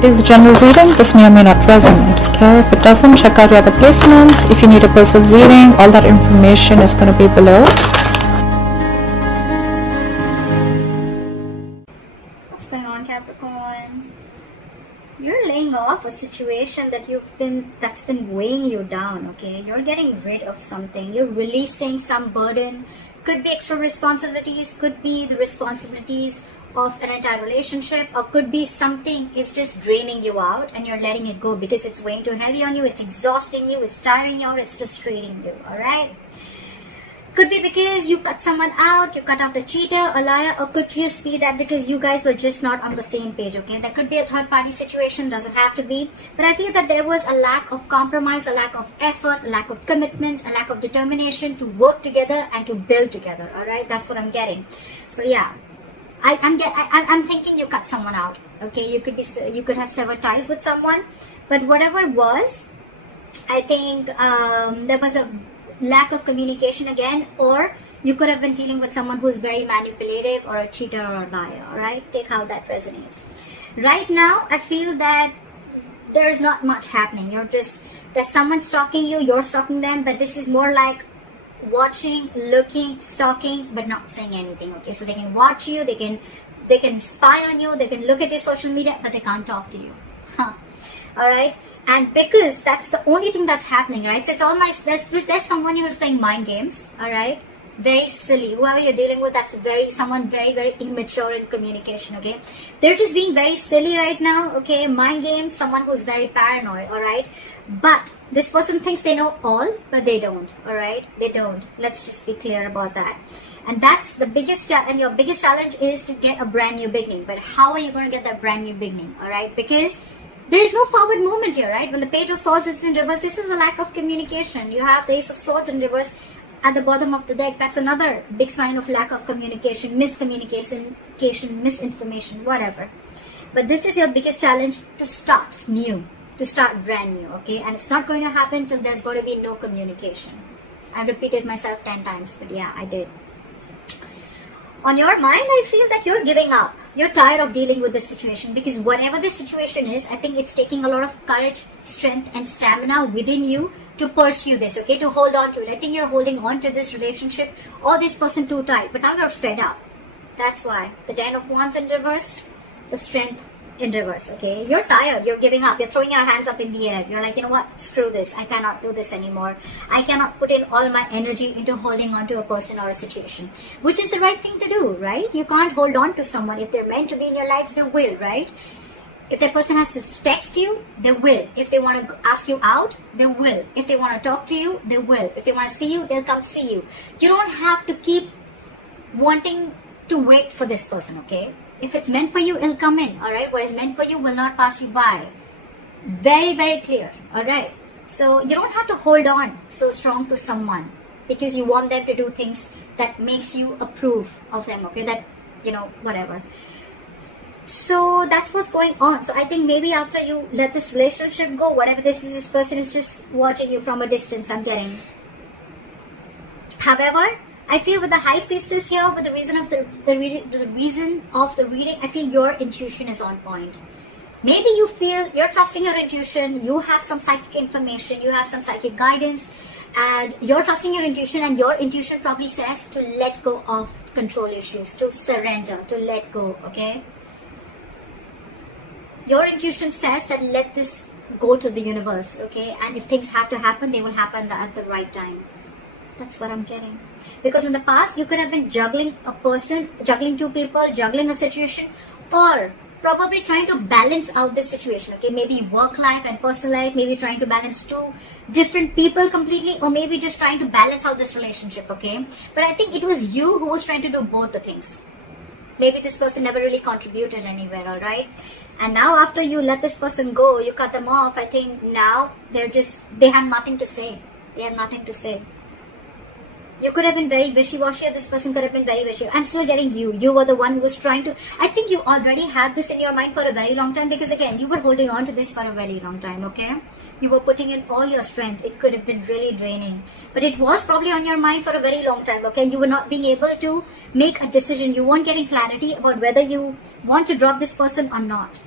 It is a general reading. This may or may not resonate. Okay, if it doesn't, check out your other placements. If you need a personal reading, all that information is going to be below. What's going on, Capricorn? You're laying off a situation that's been weighing you down. Okay, you're getting rid of something. You're releasing some burden. Could be extra responsibilities, could be the responsibilities of an entire relationship, or could be something is just draining you out and you're letting it go because it's weighing too heavy on you, it's exhausting you, it's tiring you out, it's frustrating you. Alright, could be because you cut someone out, you cut out a cheater, a liar, or could just be that because you guys were just not on the same page. Okay, there could be a third party situation, doesn't have to be, but I feel that there was a lack of compromise, a lack of effort, a lack of commitment, a lack of determination to work together and to build together. All right, that's what I'm getting. So yeah, I'm thinking you cut someone out. Okay, you could have severed ties with someone, but whatever it was, I think there was a lack of communication again, or you could have been dealing with someone who's very manipulative or a cheater or a liar. All right, take how that resonates. Right now I feel that there is not much happening. There's someone stalking you, you're stalking them, but this is more like watching, looking, stalking, but not saying anything. Okay, so they can watch you, they can spy on you, they can look at your social media, but they can't talk to you. All right, and because that's the only thing that's happening, right? So it's all there's someone who's playing mind games. All right, very silly. Whoever you're dealing with, that's someone very, very immature in communication. Okay, they're just being very silly right now. Okay, mind games, someone who's very paranoid. All right, but this person thinks they know all, but they don't. All right, they don't. Let's just be clear about that. And that's the biggest and your biggest challenge is to get a brand new beginning. But how are you going to get that brand new beginning? All right, because there is no forward movement here, right? When the Page of Swords is in reverse, this is a lack of communication. You have the Ace of Swords in reverse at the bottom of the deck. That's another big sign of lack of communication, miscommunication, misinformation, whatever. But this is your biggest challenge, to start new, to start brand new, okay? And it's not going to happen till there's going to be no communication. I've repeated myself 10 times, but yeah, I did. On your mind, I feel that you're giving up. You're tired of dealing with this situation, because whatever this situation is, I think it's taking a lot of courage, strength, and stamina within you to pursue this, okay, to hold on to it. I think you're holding on to this relationship or this person too tight, but now you're fed up. That's why. The Ten of Wands in reverse, the Strength in reverse, okay? You're tired, you're giving up, you're throwing your hands up in the air. You're like, you know what, screw this, I cannot do this anymore. I cannot put in all my energy into holding on to a person or a situation, which is the right thing to do, right? You can't hold on to someone. If they're meant to be in your lives, they will, right? If that person has to text you, they will. If they want to ask you out, they will. If they want to talk to you, they will. If they want to see you, they'll come see you. You don't have to keep wanting to wait for this person, okay? If it's meant for you, it'll come in, all right? What is meant for you will not pass you by. Very, very clear, all right? So you don't have to hold on so strong to someone because you want them to do things that makes you approve of them, okay? That, you know, whatever. So that's what's going on. So I think maybe after you let this relationship go, whatever this is, this person is just watching you from a distance, I'm getting. However, I feel with the High Priestess here, with the reason of the reason of the reading, I feel your intuition is on point. Maybe you feel you're trusting your intuition, you have some psychic information, you have some psychic guidance, and you're trusting your intuition, and your intuition probably says to let go of control issues, to surrender, to let go, okay? Your intuition says that let this go to the universe, okay? And if things have to happen, they will happen at the right time. That's what I'm getting. Because in the past, you could have been juggling a person, juggling two people, juggling a situation, or probably trying to balance out this situation, okay? Maybe work life and personal life, maybe trying to balance two different people completely, or maybe just trying to balance out this relationship, okay? But I think it was you who was trying to do both the things. Maybe this person never really contributed anywhere, all right? And now after you let this person go, you cut them off, I think now they have nothing to say. They have nothing to say. You could have been very wishy-washy, or this person could have been very wishy. I'm still getting you. You were the one who was trying to... I think you already had this in your mind for a very long time, because again, you were holding on to this for a very long time, okay? You were putting in all your strength. It could have been really draining. But it was probably on your mind for a very long time, okay? You were not being able to make a decision. You weren't getting clarity about whether you want to drop this person or not.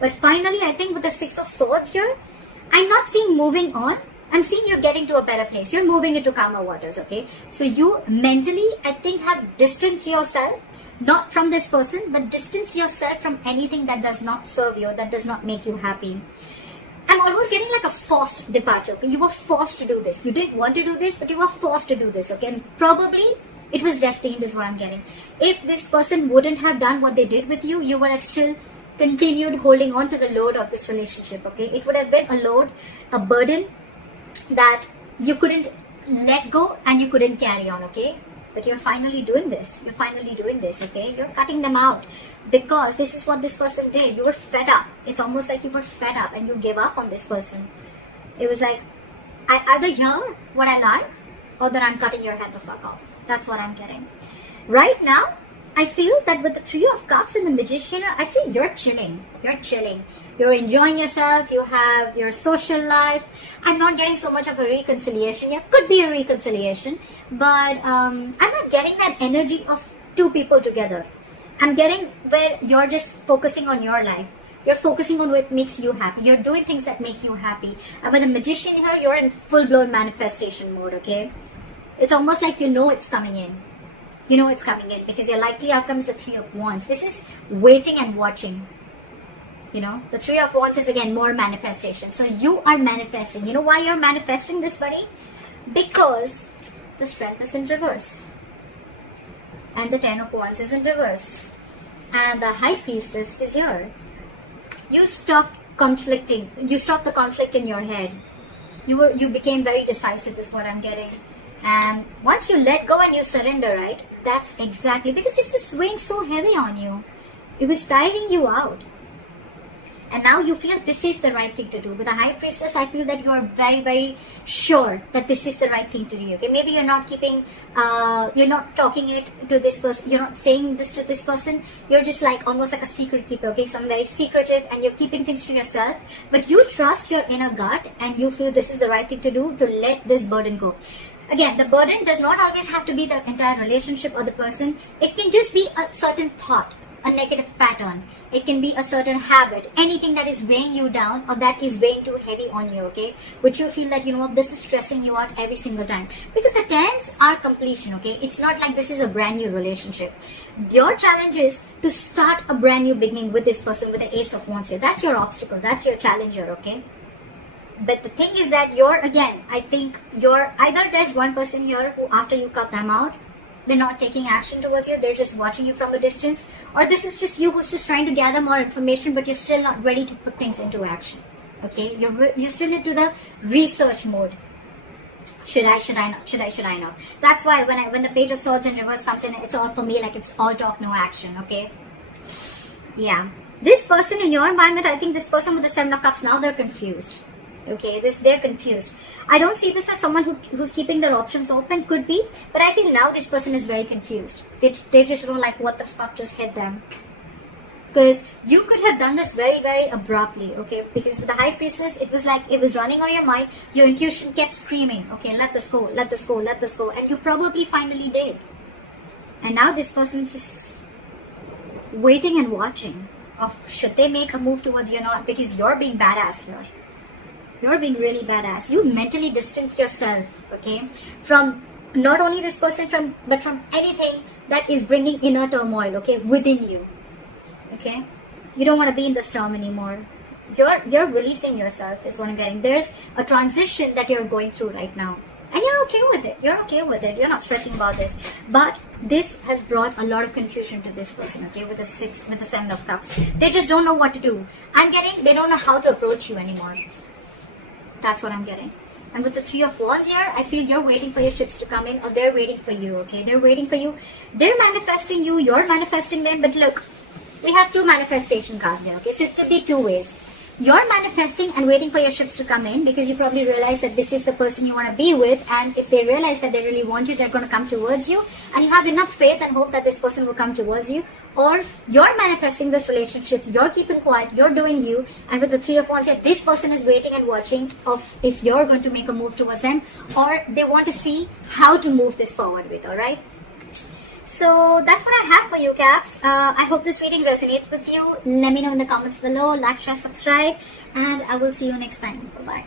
But finally, I think with the Six of Swords here, I'm not seeing moving on. I'm seeing you're getting to a better place. You're moving into calmer waters, okay? So you mentally, I think, have distanced yourself, not from this person, but distance yourself from anything that does not serve you, that does not make you happy. I'm almost getting like a forced departure, okay? You were forced to do this. You didn't want to do this, but you were forced to do this, okay? And probably it was destined is what I'm getting. If this person wouldn't have done what they did with you, you would have still continued holding on to the load of this relationship, okay? It would have been a load, a burden that you couldn't let go and you couldn't carry on, okay? But you're finally doing this. You're finally doing this, okay? You're cutting them out because this is what this person did. You were fed up. It's almost like you were fed up and you gave up on this person. It was like, I either hear what I like or that I'm cutting your head the fuck off. That's what I'm getting. Right now, I feel that with the Three of Cups and the Magician, I feel you're chilling. You're chilling. You're enjoying yourself. You have your social life. I'm not getting so much of a reconciliation. Yeah, could be a reconciliation. But I'm not getting that energy of two people together. I'm getting where you're just focusing on your life. You're focusing on what makes you happy. You're doing things that make you happy. And with the Magician here, you're in full-blown manifestation mode, okay? It's almost like you know it's coming in. You know it's coming in because your likely outcome is the Three of Wands. This is waiting and watching. You know, the Three of Wands is again more manifestation. So you are manifesting. You know why you're manifesting this, buddy? Because the Strength is in reverse. And the Ten of Wands is in reverse. And the High Priestess is here. You stopped conflicting. You stopped the conflict in your head. You became very decisive is what I'm getting. And once you let go and you surrender, right? That's exactly, because this was weighing so heavy on you. It was tiring you out. And now you feel this is the right thing to do. With the High Priestess, I feel that you are very, very sure that this is the right thing to do. Okay, maybe you're not keeping, you're not talking it to this person, you're not saying this to this person. You're just like almost like a secret keeper, okay? Some very secretive, and you're keeping things to yourself. But you trust your inner gut, and you feel this is the right thing to do to let this burden go. Again, the burden does not always have to be the entire relationship or the person. It can just be a certain thought, a negative pattern. It can be a certain habit, anything that is weighing you down or that is weighing too heavy on you, okay? Which you feel that, you know what, this is stressing you out every single time. Because the tens are completion, okay? It's not like this is a brand new relationship. Your challenge is to start a brand new beginning with this person with the Ace of Wands here. That's your obstacle. That's your challenge here, okay? But the thing is that I think either there's one person here who after you cut them out, they're not taking action towards you, they're just watching you from a distance, or this is just you who's just trying to gather more information, but you're still not ready to put things into action, okay? You're still into the research mode. Should I not? That's why when the Page of Swords in reverse comes in, it's all for me like it's all talk, no action, okay? Yeah. This person in your environment, I think this person with the Seven of Cups, now they're confused. Okay, they're confused. I don't see this as someone who's keeping their options open. Could be, but I feel now this person is very confused. They just don't like what the fuck just hit them. Because you could have done this very, very abruptly, okay? Because with the High Priestess, it was like it was running on your mind. Your intuition kept screaming, okay, let this go, let this go, let this go. And you probably finally did. And now this person's just waiting and watching of should they make a move towards you or not, because you're being badass here. You're being really badass. You mentally distance yourself, okay, from not only this person, but from anything that is bringing inner turmoil, okay, within you, okay. You don't want to be in the storm anymore. You're releasing yourself is what I'm getting. There's a transition that you're going through right now, and you're okay with it. You're okay with it. You're not stressing about this. But this has brought a lot of confusion to this person, okay, with the Seven of Cups. They just don't know what to do. I'm getting they don't know how to approach you anymore. That's what I'm getting. And with the Three of Wands here, I feel you're waiting for your ships to come in, or they're waiting for you, okay? They're waiting for you. They're manifesting you, you're manifesting them. But look, we have two manifestation cards here, okay? So it could be two ways. You're manifesting and waiting for your ships to come in because you probably realize that this is the person you want to be with, and if they realize that they really want you, they're going to come towards you, and you have enough faith and hope that this person will come towards you. Or you're manifesting this relationship, you're keeping quiet, you're doing you, and with the Three of Wands here, this person is waiting and watching of if you're going to make a move towards them, or they want to see how to move this forward with, alright? So that's what I have for you, Caps. I hope this reading resonates with you. Let me know in the comments below. Like, share, subscribe, and I will see you next time. Bye-bye.